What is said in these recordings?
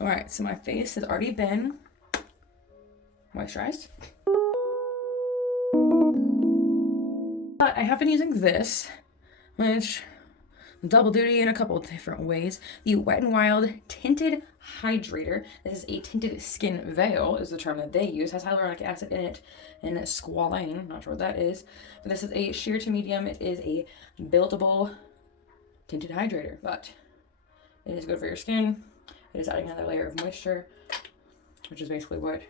All right, so my face has already been moisturized. But I have been using this, which double duty in a couple different ways. The Wet n Wild Tinted Hydrator. This is a tinted skin veil, is the term that they use. Has hyaluronic acid in it and squalane. Not sure what that is. But this is a sheer to medium. It is a buildable tinted hydrator, but it is good for your skin. It is adding another layer of moisture, which is basically what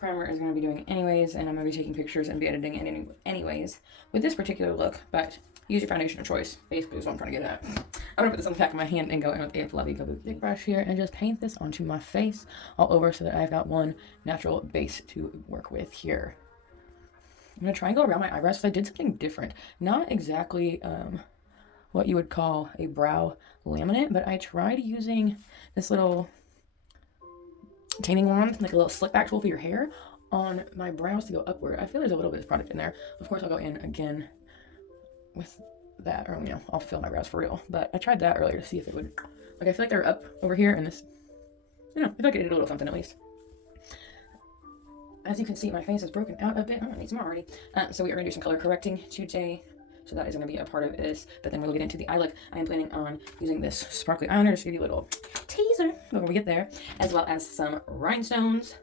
primer is going to be doing anyways, and I'm going to be taking pictures and be editing it anyways with this particular look, but use your foundation of choice, basically is what I'm trying to get at. I'm going to put this on the back of my hand and go in with a fluffy thick brush here and just paint this onto my face all over so that I've got one natural base to work with here. I'm going to try and go around my eyebrows because I did something different. Not exactly what you would call a brow laminate, but I tried using this little taming wand, like a little slick back tool for your hair, on my brows to go upward. I feel there's a little bit of product in there. Of course, I'll go in again with that, or I'll fill my brows for real. But I tried that earlier to see if it would, like, I feel like they're up over here, and this, I feel like it did a little something at least. As you can see, my face is broken out a bit. Oh, I need some more already. So we are going to do some color correcting today. So that is going to be a part of this. But then we'll get into the eye look. I am planning on using this sparkly eyeliner to give you a little teaser before we get there, as well as some rhinestones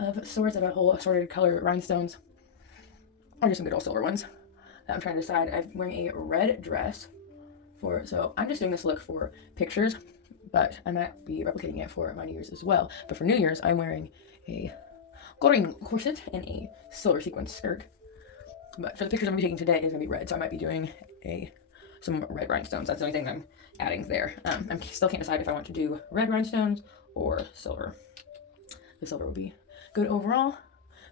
of sorts, of a whole assorted color rhinestones, or just some good old silver ones. I'm trying to decide. I'm wearing a red dress so I'm just doing this look for pictures, but I might be replicating it for my New Year's as well. But for New Year's, I'm wearing a green corset and a silver sequin skirt. But for the pictures I'm going to be taking today, it's going to be red, so I might be doing some red rhinestones. That's the only thing I'm adding there. I still can't decide if I want to do red rhinestones or silver. The silver would be good overall,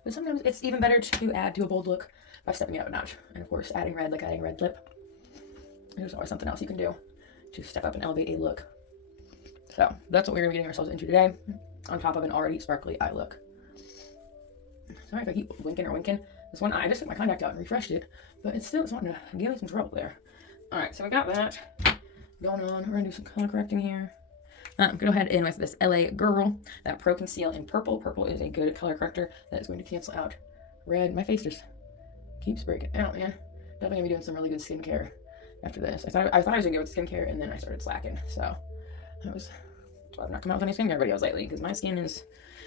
but sometimes it's even better to add to a bold look by stepping it up a notch. And of course, adding red, like adding a red lip. There's always something else you can do to step up and elevate a look. So that's what we're going to be getting ourselves into today, on top of an already sparkly eye look. Sorry if I keep blinking or winking. This one eye, I just took my contact out and refreshed it, but it's wanting to give me some trouble there. Alright, so we got that going on. We're going to do some color correcting here. I'm going to go ahead in with this LA Girl, that Pro Conceal in purple. Purple is a good color corrector that is going to cancel out red. My face just keeps breaking out, man. Definitely going to be doing some really good skincare after this. I thought I was going to go with skincare, and then I started slacking, so that's why I've not come out with any skincare videos lately, because my skin is,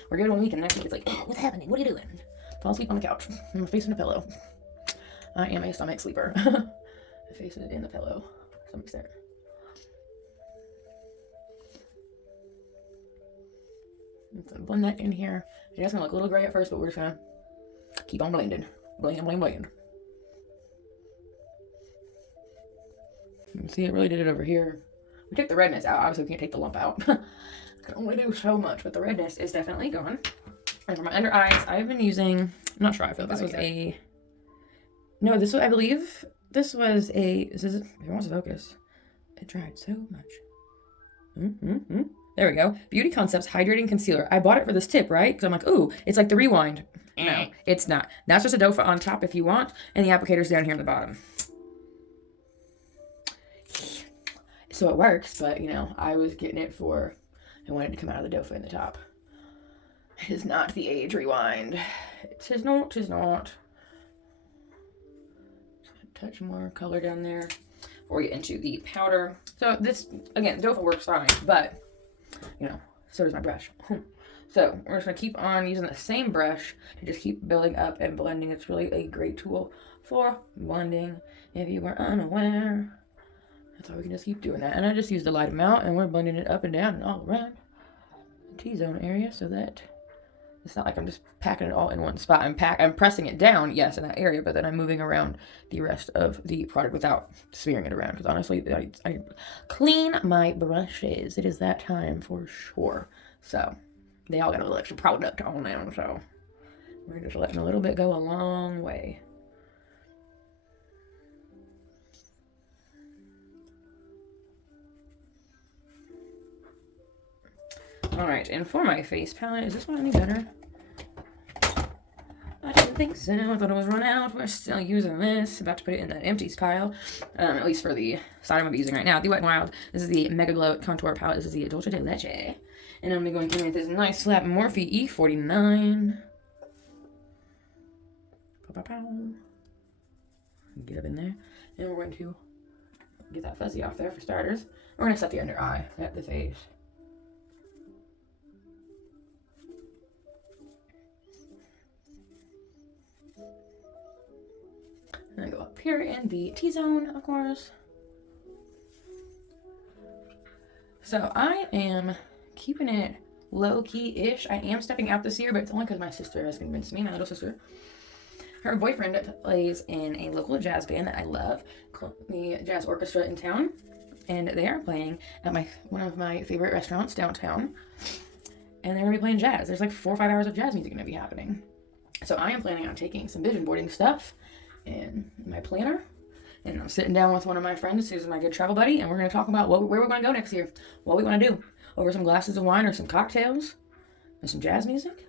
we're good 1 week, and next week it's like, what's happening? What are you doing? Fall asleep on the couch. My face in a pillow. I am a stomach sleeper. My face is in the pillow to some extent. So blend that in here. It's gonna look a little gray at first, but we're just gonna keep on blending. Blend, blend, blend. You can see it really did it over here. We took the redness out. Obviously, we can't take the lump out. I can only do so much, but the redness is definitely gone. And for my under eyes, I've been using, I'm not sure I feel this was a, no, this was, I believe, this was a, if it wants to focus, it dried so much. There we go. Beauty Concepts Hydrating Concealer. I bought it for this tip, right? Because I'm like, ooh, it's like the Rewind. No, it's not. That's just a doe foot on top if you want, and the applicator's down here at the bottom. So it works, but, I was getting it for, I wanted to come out of the doe foot in the top. It is not the age rewind. It is not. Just gonna touch more color down there before we get into the powder. So this, again, doe foot works fine, but, so does my brush. So we're just gonna keep on using the same brush to just keep building up and blending. It's really a great tool for blending, if you were unaware. That's how we can just keep doing that. And I just used a light amount, and we're blending it up and down and all around the T-zone area so that it's not like I'm just packing it all in one spot. I'm pressing it down, yes, in that area, but then I'm moving around the rest of the product without smearing it around. Because honestly, I clean my brushes. It is that time for sure. So they all got a little extra product on them. So we're just letting a little bit go a long way. Alright, and for my face palette, is this one any better? I don't didn't think so. I thought it was run out. We're still using this. About to put it in the empties pile. At least for the side I'm using right now. The Wet n Wild. This is the Mega Glow Contour Palette. This is the Dolce de Leche. And I'm going to go in with this nice slap Morphe E49. Get up in there. And we're going to get that fuzzy off there for starters. We're going to set the under eye at the face. And I go up here in the T-zone, of course. So I am keeping it low-key-ish. I am stepping out this year, but it's only because my sister has convinced me, my little sister. Her boyfriend plays in a local jazz band that I love, the Jazz Orchestra in town. And they are playing at one of my favorite restaurants downtown. And they're going to be playing jazz. There's like 4 or 5 hours of jazz music going to be happening. So I am planning on taking some vision boarding stuff in my planner. And I'm sitting down with one of my friends who's my good travel buddy. And we're going to talk about where we're going to go next year. What we want to do. Over some glasses of wine or some cocktails. And some jazz music.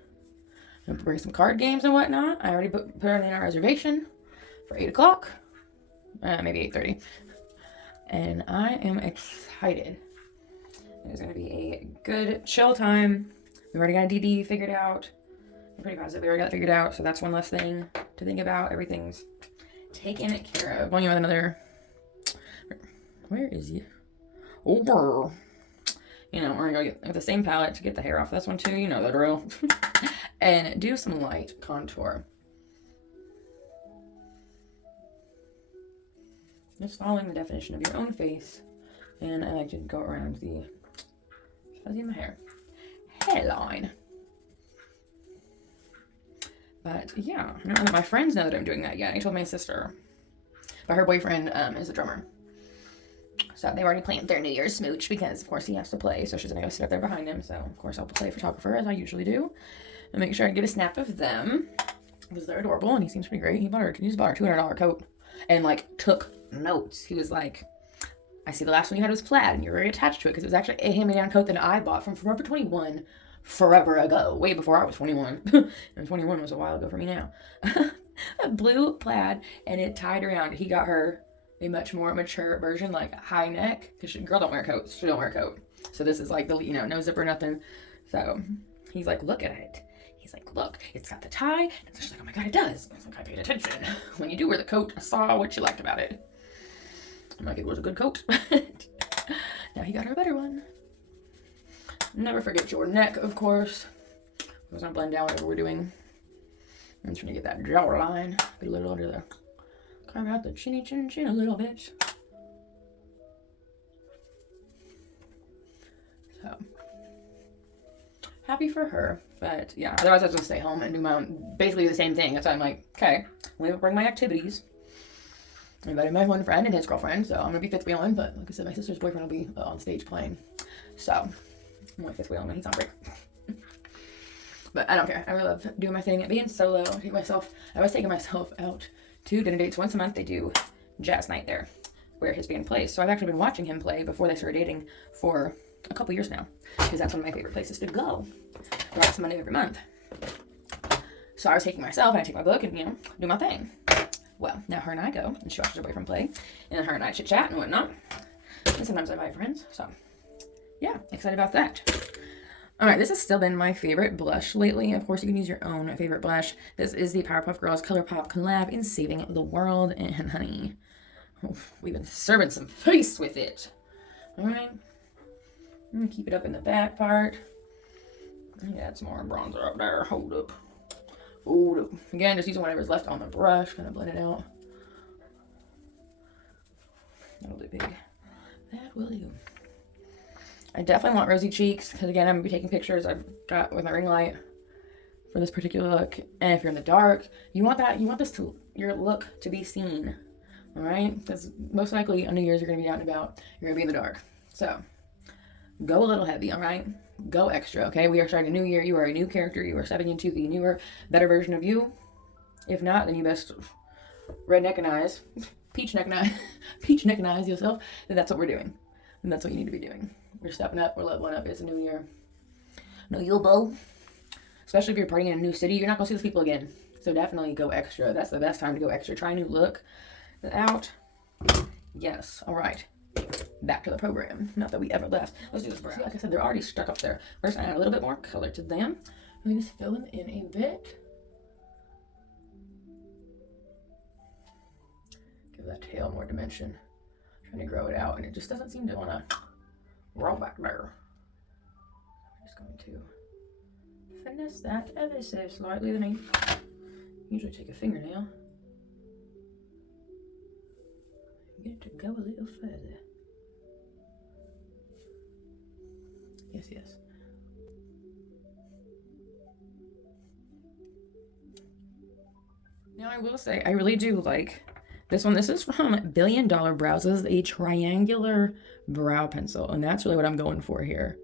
I'm going to bring some card games and whatnot. I already put in our reservation for 8 o'clock. Maybe 8:30. And I am excited. It's going to be a good chill time. We've already got a DD figured out. I'm pretty positive we already got it figured out. So that's one less thing to think about. Everything's taken care of. Going with another. Where is he? Over. You know, we're going to go get the same palette to get the hair off this one too. You know the drill. And do some light contour. Just following the definition of your own face. And I like to go around the fuzzy in my hairline. But yeah, I don't know that my friends know that I'm doing that yet. I told my sister. But her boyfriend is a drummer. So they already planned their New Year's smooch because, of course, he has to play. So she's going to go sit up there behind him. So, of course, I'll play photographer as I usually do. And make sure I get a snap of them. Because they're adorable and he seems pretty great. He just bought her $200 coat. And, like, took notes. He was like, I see the last one you had was plaid and you're very attached to it because it was actually a hand-me-down coat that I bought from Forever 21 forever ago, way before I was 21. And 21 was a while ago for me now. A blue plaid and it tied around. He got her a much more mature version, like high neck, because girl don't wear coats. She don't wear a coat. So this is like the, no zipper, nothing. So he's like, look at it. He's like, look, it's got the tie. And she's like, oh my God, it does. I was like, I paid attention. When you do wear the coat, I saw what you liked about it. I'm like, it was a good coat. Now he got her a better one. Never forget your neck, of course. I was gonna blend down whatever we're doing. I'm just gonna get that jawline. Get a little under there. Carve out the chinny chin chin a little bit. So happy for her, but yeah, otherwise I was gonna stay home and do my own, basically the same thing. That's why I'm like, okay, I'm gonna bring my activities. I invited my one friend and his girlfriend, so I'm gonna be fifth wheeling, but like I said, my sister's boyfriend will be on stage playing. So I'm only fifth wheeling when he's on break. But I don't care. I really love doing my thing, being solo. I was taking myself out to dinner dates once a month. They do jazz night there where his band plays. So I've actually been watching him play before they started dating for a couple years now, because that's one of my favorite places to go. Last Monday of every month. So I was taking myself and I take my book and, do my thing. Well, now her and I go and she watches her boyfriend play, and then her and I chit chat and whatnot. And sometimes I invite friends. So yeah, excited about that. All right, this has still been my favorite blush lately. Of course, you can use your own favorite blush. This is the Powerpuff Girls ColourPop collab in Saving the World. And honey, we've been serving some face with it. All right, I'm gonna keep it up in the back part. Add some more bronzer up there. Hold up. Again, just using whatever's left on the brush, kind of blend it out. That'll do big. That will do. I definitely want rosy cheeks, because again, I'm going to be taking pictures I've got with my ring light for this particular look. And if you're in the dark, you want your look to be seen. All right? Because most likely on New Year's, you're going to be out and about. You're going to be in the dark. So go a little heavy, all right? Go extra, okay? We are starting a new year. You are a new character. You are stepping into the newer, better version of you. If not, then you best redneck and eyes, peach neck and eyes yourself. Then that's what we're doing. And that's what you need to be doing. We're stepping up. We're leveling up. It's a new year. No YOLO. Especially if you're partying in a new city. You're not going to see those people again. So definitely go extra. That's the best time to go extra. Try a new look out. Yes. All right. Back to the program. Not that we ever left. Let's do this brow. Like I said, they're already stuck up there. First, I add a little bit more color to them. Let me just fill them in a bit. Give that tail more dimension. Trying to grow it out, and it just doesn't seem to want to roll back there. I'm just going to finesse that ever so slightly. Then I usually take a fingernail. Get it to go a little further. Yes, yes. Now I will say, I really do like this one. This is from $1 Billion Brows. This is a triangular brow pencil, and that's really what I'm going for here.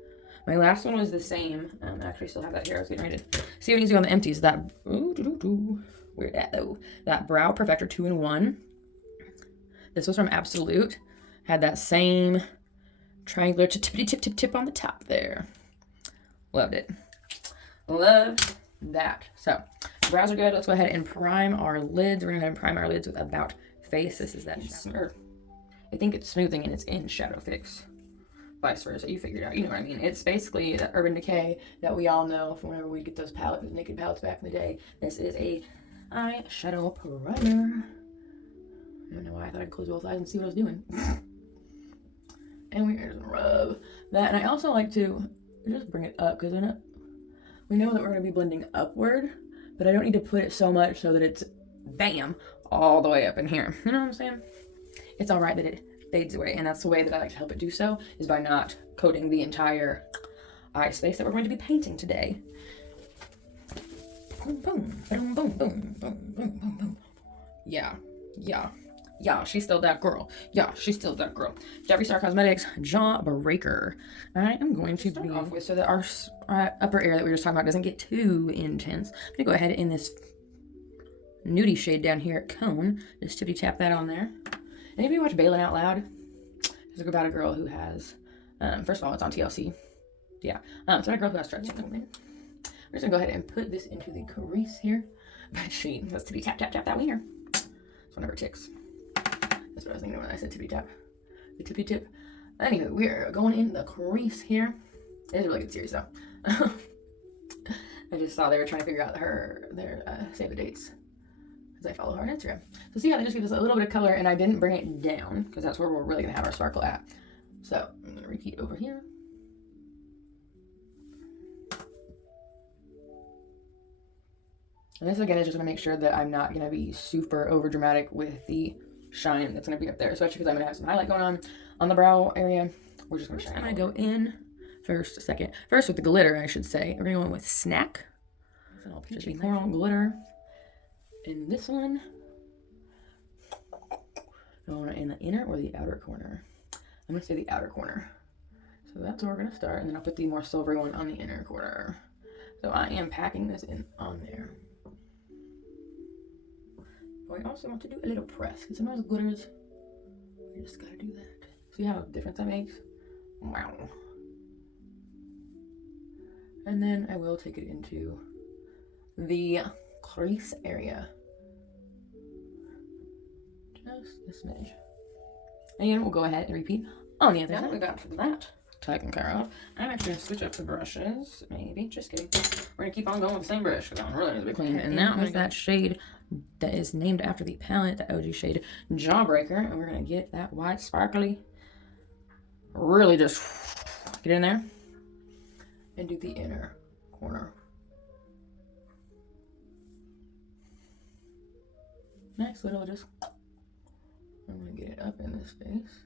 My last one was the same. I actually still have that here. I was getting ready to see what I need to do on the empties. That, where'd that though? That Brow Perfector 2-in-1. This was from Absolute. Had that same triangular tippity tip on the top there. Loved it. Love that. So, brows are good. Let's go ahead and prime our lids. We're going to go ahead and prime our lids with About Face. This is that shadow. I think it's smoothing and it's in Shadow Fix. Vice versa. You figured it out. You know what I mean. It's basically that Urban Decay that we all know from whenever we get those naked palettes back in the day. This is a eyeshadow primer. I don't know why I thought I'd close both eyes and see what I was doing. And we're just gonna rub that. And I also like to just bring it up because we know that we're gonna be blending upward, but I don't need to put it so much so that it's bam all the way up in here. You know what I'm saying? It's all right that it fades away, and that's the way that I like to help it do so, is by not coating the entire eye space that we're going to be painting today. Boom, boom, boom, boom, boom, boom, boom, boom, boom. Yeah. Yeah, she's still that girl. Yeah, she's still that girl. Jeffree Star Cosmetics Jawbreaker. I am going to start off with, so that our upper area that we were just talking about doesn't get too intense. I'm going to go ahead in this nudie shade down here at Cone. Just tippy tap that on there. And if you watch Bailin' Out Loud, it's about a girl who has, first of all, it's on TLC. Yeah. It's about a girl who has stretching. We're just going to go ahead and put this into the crease here. But she has tippy tap that wiener. It's one of her ticks. That's what I was thinking when I said tippy tap. The tippy tip. Anyway, we're going in the crease here. It's a really good series though. I just saw they were trying to figure out their save the dates, because I follow her on Instagram. So see how they just give us a little bit of color, and I didn't bring it down because that's where we're really gonna have our sparkle at. So I'm gonna repeat over here. And this again is just gonna make sure that I'm not gonna be super over dramatic with the shine that's gonna be up there, especially because I'm gonna have some highlight going on the brow area. We're just gonna shine. I'm gonna go in first with the glitter, I should say. We're gonna go in with Snack. Just be coral glitter. In this one, going in the inner or the outer corner. I'm gonna say the outer corner. So that's where we're gonna start, and then I'll put the more silvery one on the inner corner. So I am packing this in on there. I also want to do a little press, because sometimes glitters, you just gotta do that. See how difference that makes? Wow. And then I will take it into the crease area. Just a smidge. And we'll go ahead and repeat on the other side. Now that we got that taken care of, I'm actually gonna switch up the brushes. Maybe, just kidding. We're gonna keep on going with the same brush, because that one really needs to be clean. And that was that shade that is named after the palette, the OG shade Jawbreaker. And we're gonna get that white sparkly, really just get in there and do the inner corner. Nice little just, I'm gonna get it up in this space.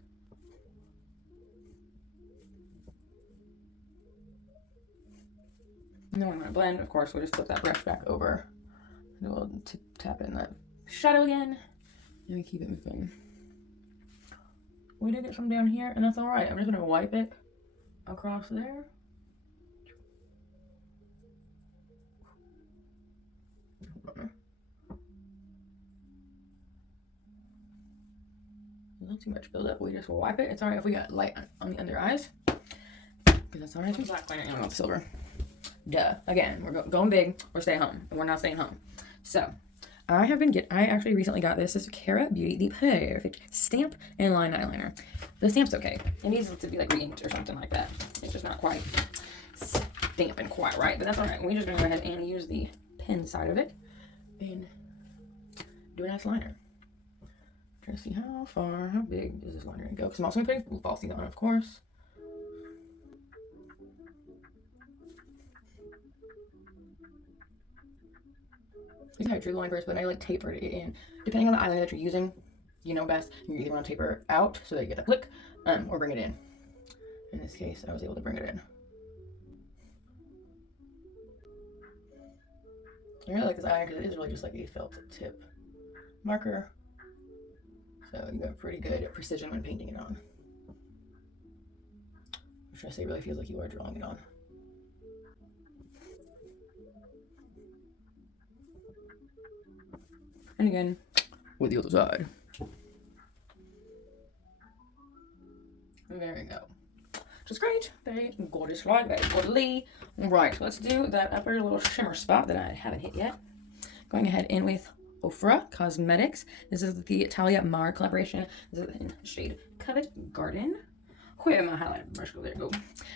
And then when I'm gonna blend, of course, we'll just flip that brush back over. And we'll tap in that shadow again. And we keep it moving. We did get some down here, and that's all right. I'm just gonna wipe it across there. Not too much buildup. We just wipe it. It's all right if we got light on the under eyes, because that's all right. Black liner and not silver. Duh. Again, we're going big or stay home. And we're not staying home. So I actually recently got this. This is Cara Beauty, the perfect stamp and line eyeliner. The stamp's okay. It needs to be like re-inked or something like that. It's just not quite stamping quite right, but that's all right. We're just gonna go ahead and use the pen side of it and do a nice liner. Trying to see how big is this liner gonna go? Because I'm also gonna put falsies on, of course. You can drew the line first, but I like tapered it in. Depending on the eyeliner that you're using, you know best. You either want to taper out so that you get the flick, or bring it in. In this case, I was able to bring it in. I really like this eyeliner because it is really just like a felt tip marker. So you got pretty good precision when painting it on. Which I say really feels like you are drawing it on. And again, with the other side. There we go. Just great. Very gorgeous, right? Very godly. Right, let's do that upper little shimmer spot that I haven't hit yet. Going ahead in with Ofra Cosmetics. This is the Talia Mar collaboration. This is in the shade Covet Garden. Where my highlight brush go? There you go.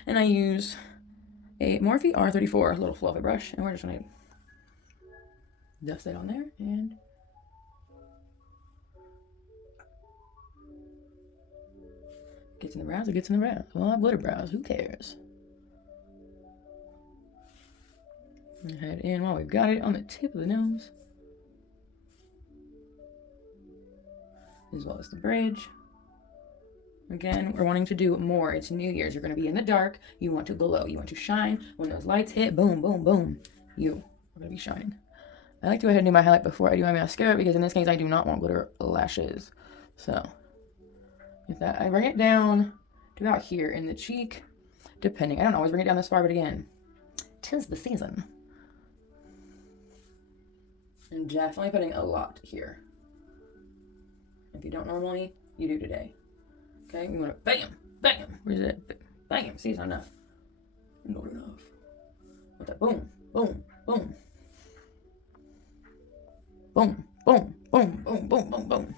And I use a Morphe R34 little fluffy brush, and we're just gonna dust that on there and gets in the brows, it gets in the brows. Well, I have glitter brows, who cares? Head in while we've got it on the tip of the nose. As well as the bridge. Again, we're wanting to do more. It's New Year's. You're going to be in the dark. You want to glow. You want to shine. When those lights hit, boom, boom, boom, you are going to be shining. I like to go ahead and do my highlight before I do my mascara because in this case, I do not want glitter lashes. So, with that, I bring it down to about here in the cheek, depending. I don't always bring it down this far, but again, 'tis the season. And definitely putting a lot here. If you don't normally, you do today. Okay, we want to bam, bam. Where's it? Bam. See, it's not enough. Not enough. With that boom, boom, boom. Boom, boom, boom, boom, boom, boom, boom.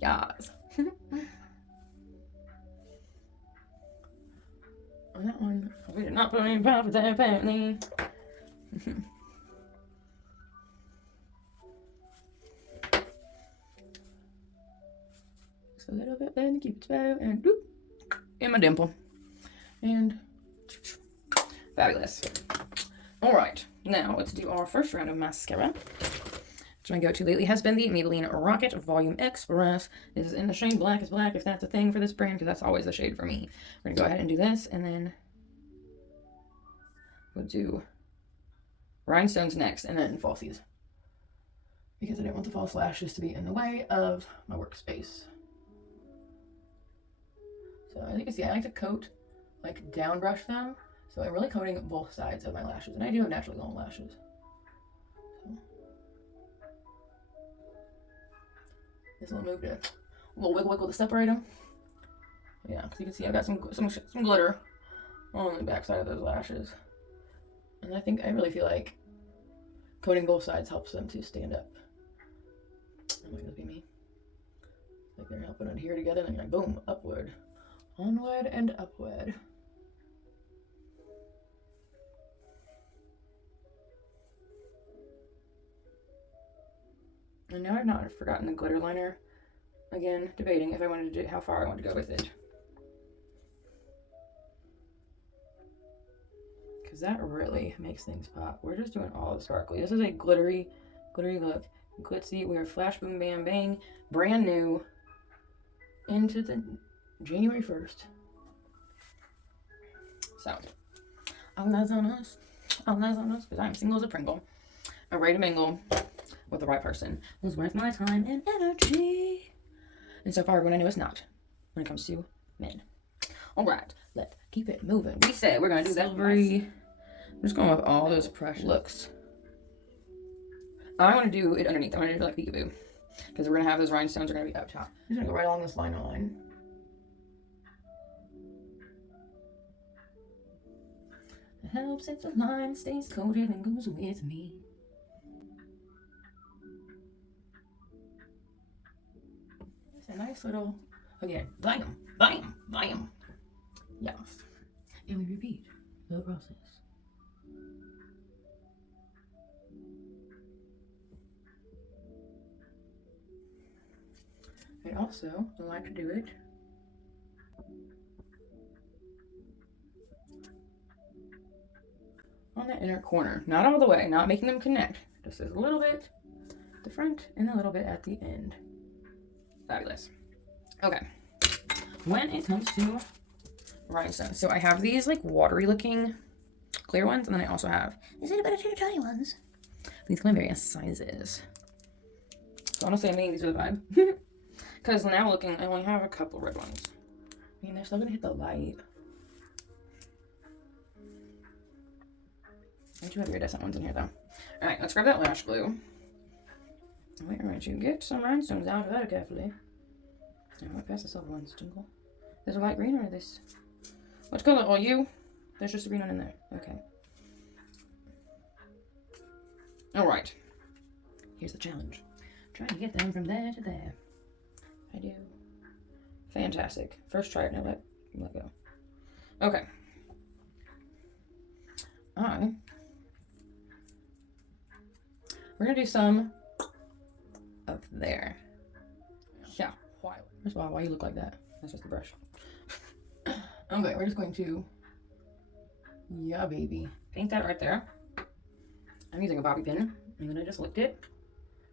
Yes. On that one, we did not put any power there, apparently. Just a little bit there in the cupid's bow, and whoop, in my dimple. And fabulous. All right, now let's do our first round of mascara. Which my go-to lately has been the Maybelline Rocket Volume Express. This is in the shade Black is Black, if that's a thing for this brand, because that's always the shade for me. We're gonna go ahead and do this, and then we'll do rhinestones next, and then falsies. Because I didn't want the false lashes to be in the way of my workspace. So as you can see, I like to coat, like down brush them. So I'm really coating both sides of my lashes, and I do have naturally long lashes. This little move to a little wiggle wiggle to separate them. Yeah, because you can see I've got some glitter on the back side of those lashes. And I really feel like coating both sides helps them to stand up. That might just be me. Like they're helping adhere together, and then you're like, boom, upward. Onward and upward. And now I've not forgotten the glitter liner. Again, debating if I wanted to do how far I want to go with it. Because that really makes things pop. We're just doing all the sparkly. This is a glittery look. Glitzy. We are Flash Boom Bam Bang. Brand new. Into the January 1st. So, all eyes on us. All eyes on us. Because I'm single as a Pringle. I'm ready to mingle with the right person who's worth my time and energy. And so far, everyone I know is not when it comes to men. All right, let's keep it moving. We said we're going to do that silvery. I'm just going with all those precious looks. I want to do it underneath. I want to do like peekaboo. Because we're going to have those rhinestones are going to be up top. I'm just going to go right along this line. It helps if the line stays coated and goes with me. nice little, again, bam, bam, bam. Yes. And we repeat the process. I also like to do it on the inner corner. Not all the way, not making them connect. Just a little bit at the front and a little bit at the end. Fabulous. Okay. When it comes to rhinestones, so I have these like watery looking clear ones, and then I also have these little bit of tiny ones. These come in various sizes. So honestly, I mean, these are the vibe. Because now looking, I only have a couple red ones. I mean, they're still gonna hit the light. I do have iridescent ones in here though. Alright, let's grab that lash glue. Wait a minute, you get some rhinestones out of that carefully. I went past the silver ones, Jingle. There's a light green or this? What color are you? There's just a green one in there. Okay. Alright. Here's the challenge. Trying to get them from there to there. I do. Fantastic. First try it, now let go. Okay. We're gonna do some up there. Yeah. Why? First of all, why you look like that? That's just the brush. Okay, we're just going to, yeah, baby, paint that right there. I'm using a bobby pin, and then I just licked it,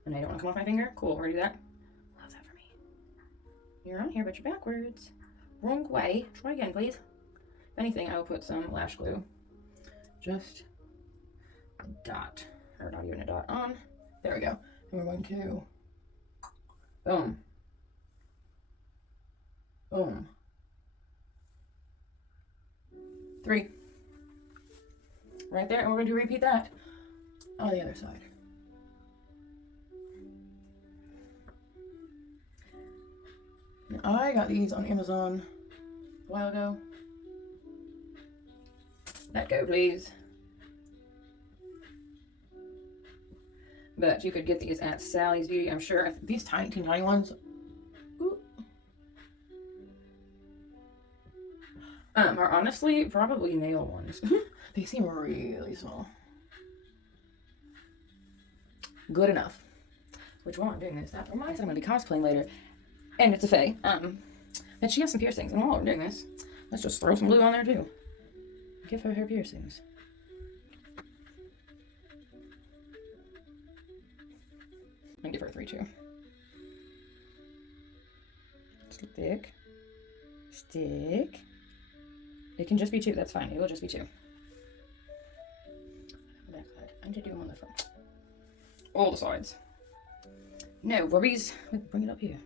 and I don't want to come off my finger. Cool, we're gonna do that. Love that for me. You're on here, but you're backwards. Wrong way. Try again, please. If anything, I will put some lash glue. Just a dot, or not even a dot, on. There we go. And we're going to, boom, boom. 3. Right there, and we're going to repeat that on the other side. Now, I got these on Amazon a while ago. Let go, please. But you could get these at Sally's Beauty, I'm sure. These tiny ones. Ooh. Are honestly probably nail ones. They seem really small. Good enough. Which while I'm doing this, that reminds me I'm going to be cosplaying later. And it's a fae. And she has some piercings. And while we're doing this, let's just throw some glue on there too. Give her piercings. And give her 3 too. Stick. Stick. It can just be 2, that's fine. It will just be 2. Back side. I need to do them on the front. All the sides. No, Bobbies. Bring it up here.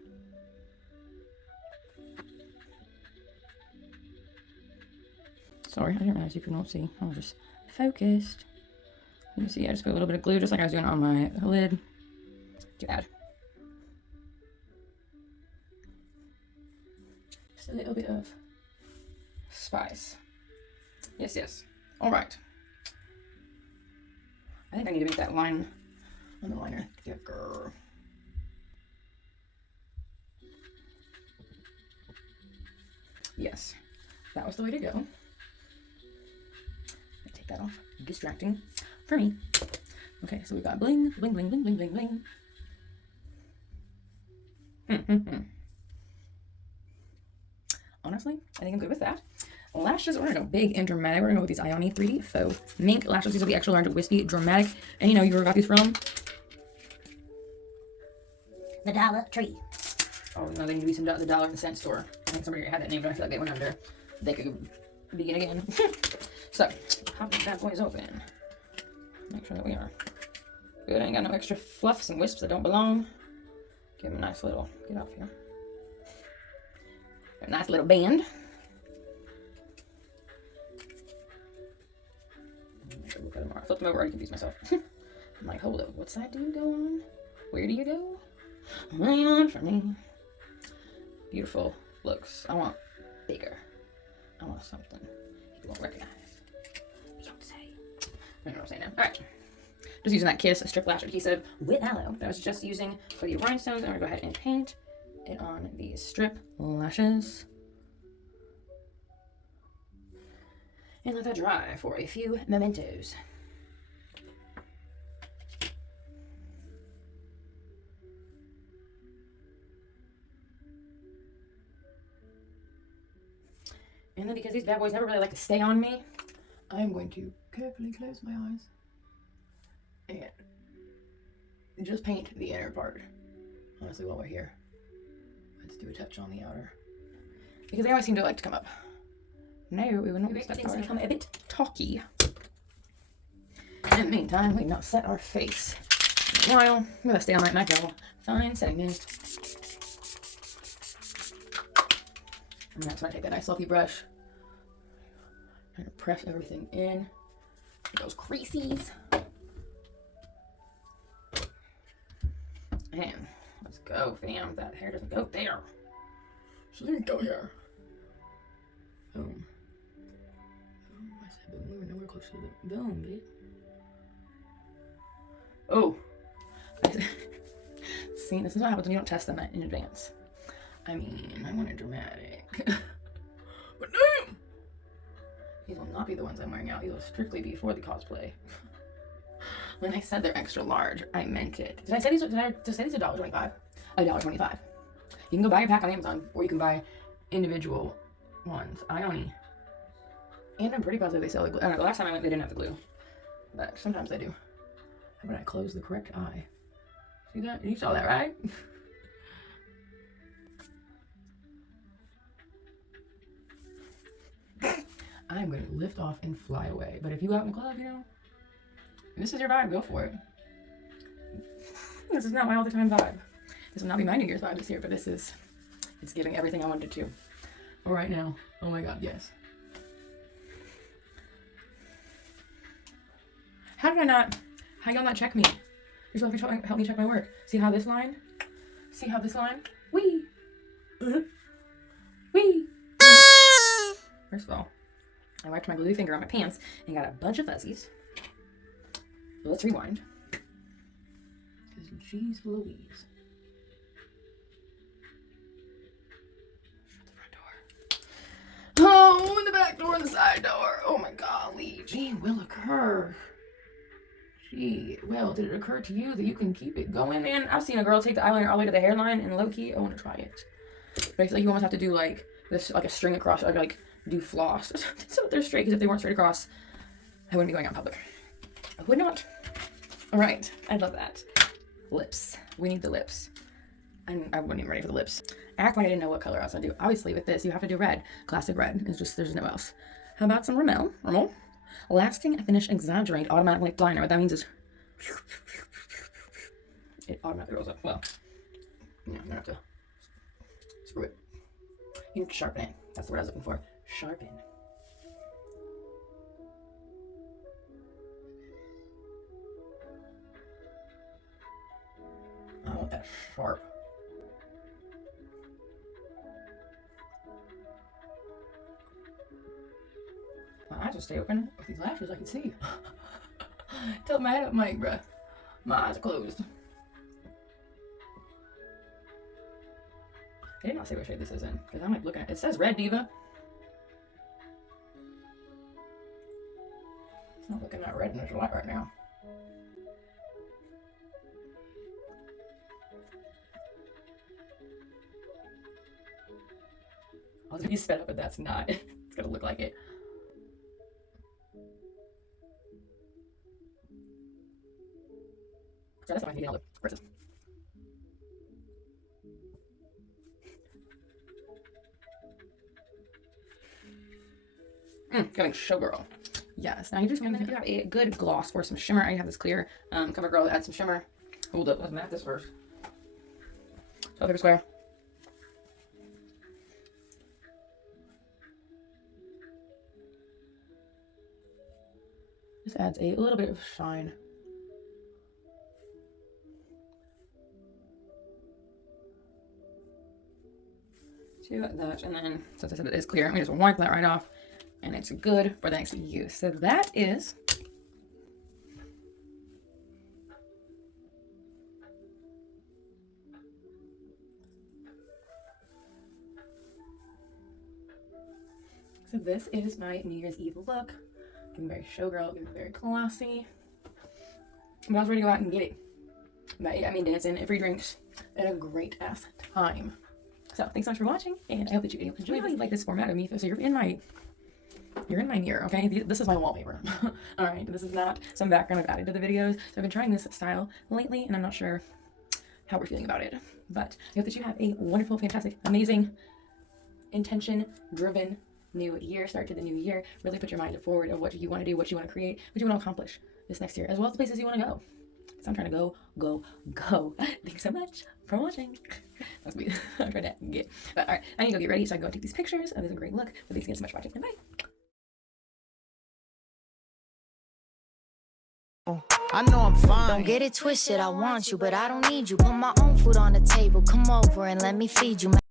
Sorry, I didn't realize you could not see. I was just focused. You can see I just put a little bit of glue, just like I was doing on my lid. To add. Just a little bit of spice. Yes, yes. All right. I think I need to make that line on the liner thicker. Yes, that was the way to go. Take that off. Distracting for me. Okay, so we've got bling, bling, bling, bling, bling, bling, bling. Honestly, I think I'm good with that. Lashes, we're gonna go big and dramatic. We're gonna go with these Ioni 3D Faux Mink lashes. These will be extra large, wispy, dramatic. And you know, you got these from the Dollar Tree. Oh no, they need to be some the dollar and cent store. I think somebody had that name, but I feel like they went under. They could begin again. So, pop these bad boys open. Make sure that we are good. I ain't got no extra fluffs and wisps that don't belong. Give them a nice little, get off here. A nice little band. Look at them. I flipped them over, I confused myself. I'm like, hold up, what side do you go on? Where do you go? Lean on for me. Beautiful looks. I want bigger. I want something you won't recognize. Beyonce. I don't know what I'm saying now. Alright. Just using that Kiss Strip Lash Adhesive with aloe that I was just using for the rhinestones. I'm going to go ahead and paint it on these strip lashes. And let that dry for a few mementos. And then because these bad boys never really like to stay on me, I'm going to carefully close my eyes and just paint the inner part. Honestly, while we're here, let's do a touch on the outer. Because they always seem to like to come up. No, we would not expect things to become a bit talky. In the meantime, we've not set our face in a while with a stay on night MAC gel. Fine setting this. And that's when I take that nice fluffy brush. Trying to press everything in. Get those creases. And let's go, fam. That hair doesn't go there. She didn't go here. Boom. Boom. I said boom. We were nowhere close to the boom, bitch. Oh. See, this is what happens when you don't test them in advance. I mean, I want it dramatic. But damn! These will not be the ones I'm wearing out. These will strictly be for the cosplay. When I said they're extra large, I meant it. Did I say these are $1.25? $1.25. You can go buy your pack on Amazon, or you can buy individual ones. And I'm pretty positive they sell the glue. I don't know, the last time I went, they didn't have the glue. But sometimes they do. How about I close the correct eye? See that? You saw that, right? I'm going to lift off and fly away. But if you out in the club, you know, this is your vibe, go for it. This is not my all the time vibe. This will not be my New Year's vibe this year, but it's giving everything I wanted to. All right now. Oh my God, yes. How y'all not check me? You're supposed to help me check my work. See how this line? Wee. Wee. First of all, I wiped my gluey finger on my pants and got a bunch of fuzzies. Let's rewind. Because jeez Louise. Shut the front door. Oh, and the back door and the side door. Oh my golly. Gee, will occur. Gee, well, did it occur to you that you can keep it going, man? I've seen a girl take the eyeliner all the way to the hairline, and low-key, I want to try it. But I feel like you almost have to do, like, this, like a string across, like do floss. So that they're straight, because if they weren't straight across, I wouldn't be going out in public. I would not. All right, I love that. Lips. We need the lips. I wasn't even ready for the lips. Act like I didn't know what color I was going to do. Obviously, with this, you have to do red. Classic red. It's just, there's no else. How about some Rimmel? Lasting Finish Exaggerate Automatic Lip Liner. What that means is it automatically rolls up. Well, you don't have to screw it. You need to sharpen it. That's the word I was looking for. Sharpen. I want that sharp. My eyes will stay open. With these lashes, I can see. Tilt my head up, Mike, bruh. My eyes are closed. They did not say what shade this is in, because I'm like looking at it. It says Red Diva. It's not looking that red in the light right now. I was gonna be sped up, but that's not. It's gonna look like it. So that's what I can get all the verses. Going showgirl. Yes. Now you just want to have a good gloss or some shimmer. I have this clear CoverGirl that adds some shimmer. Hold up, let's map this first. So paper square. This adds a little bit of shine. To that, and then since I said it is clear, I'm just wipe that right off, and it's good for the next use. So that is So this is my New Year's Eve look. Getting very showgirl, getting very classy. But I was ready to go out and get it. But yeah, I mean, dancing, free drinks, and a great ass time. So thanks so much for watching, and I hope that you enjoy like this format of me. So you're in my mirror, okay? This is my wallpaper. All right, this is not some background I've added to the videos. So I've been trying this style lately, and I'm not sure how we're feeling about it. But I hope that you have a wonderful, fantastic, amazing, intention-driven new year. Start to the new year. Really put your mind forward of what you want to do, what you want to create, what you want to accomplish this next year, as well as the places you want to go. So I'm trying to go. Thanks so much for watching. That's me. I'm trying to get. But all right, I need to go get ready so I can go take these pictures. This is a great look. But thanks again so much for watching, and bye. I know I'm fine. Don't get it twisted, I want you, but I don't need you. Put my own food on the table, come over and let me feed you.